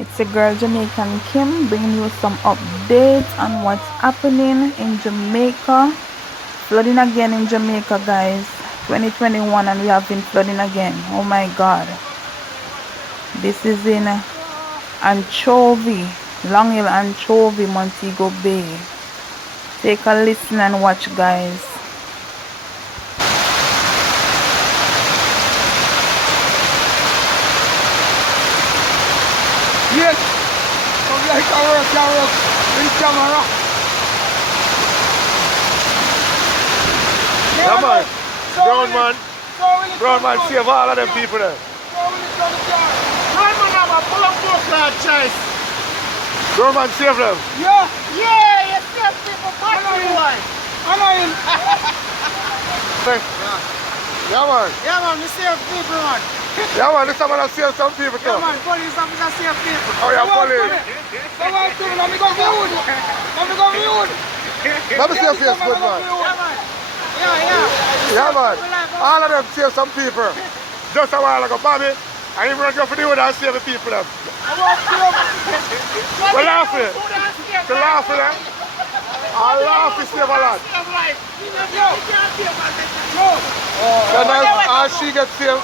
It's a girl Jamaican Kim bringing you some updates on what's happening in Jamaica. Flooding again in Jamaica, guys. 2021 and we have been flooding again. Oh my god. This is in Anchovy, Long Hill Anchovy, Montego Bay. Take a listen and watch, guys. Yes! Come like a work in camera. Yeah, man. Brown man, save all of them people there. Brown man have a pull up postcard choice. Brown man, save them. Yeah! Yeah! You save people, country boy! I know him. Yeah, man. Yeah, man, you save people, man. Yeah, man, this time I save some people too. Yeah, man, police officer save people. Oh, yeah, police. Come on, to me. Let me go viewed. Let me go viewed. Let me see your face, good man. Yeah, man. Yeah. Yeah, man. All of them save some people. Just a while ago, Bobby, I even run for the wood and save the people them. We're laughing. We're laughing, eh? I laugh to save a lot. And then, she gets saved.